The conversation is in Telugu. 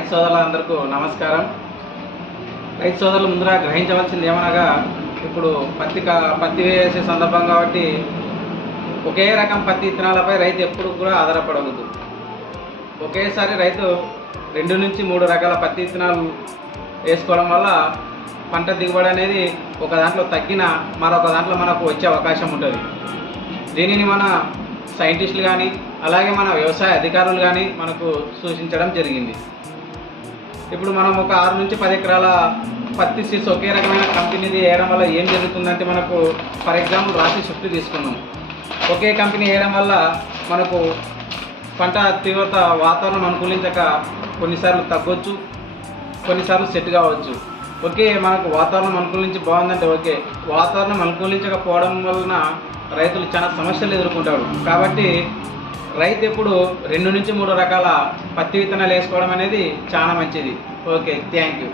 రైతు సోదరులందరికీ నమస్కారం. రైతు సోదరులు ముందుగా గ్రహించవలసింది ఏమనగా ఇప్పుడు పత్తి పత్తి వేసే సందర్భం కాబట్టి ఒకే రకం పత్తి విత్తనాలపై రైతు ఎప్పుడు కూడా ఆధారపడవద్దు ఒకేసారి రైతు రెండు నుంచి మూడు రకాల పత్తి విత్తనాలు వేసుకోవడం వల్ల పంట దిగుబడి అనేది ఒక దాంట్లో తగ్గిన మరొక దాంట్లో మనకు వచ్చే అవకాశం ఉంటుంది. దీనిని మన సైంటిస్టులు కానీ అలాగే మన వ్యవసాయ అధికారులు కానీ మనకు సూచించడం జరిగింది. ఇప్పుడు మనం ఒక ఆరు నుంచి పది ఎకరాల పత్తి సీడ్స్ ఒకే రకమైన కంపెనీది వేయడం వల్ల ఏం జరుగుతుందంటే మనకు ఫర్ ఎగ్జాంపుల్ రాసి షిఫ్ట్ తీసుకున్నాం ఒకే కంపెనీ వేయడం వల్ల మనకు పంట తీవ్రత వాతావరణం అనుకూలించక కొన్నిసార్లు తగ్గొచ్చు కొన్నిసార్లు సెట్ కావచ్చు. ఓకే మనకు వాతావరణం అనుకూలించి బాగుందంటే ఓకే వాతావరణం అనుకూలించకపోవడం వలన రైతులు చాలా సమస్యలు ఎదుర్కొంటారు. కాబట్టి రైతు ఎప్పుడు రెండు నుంచి మూడు రకాల పత్తి విత్తనాలు వేసుకోవడం అనేది చాలా మంచిది. Okay thank you.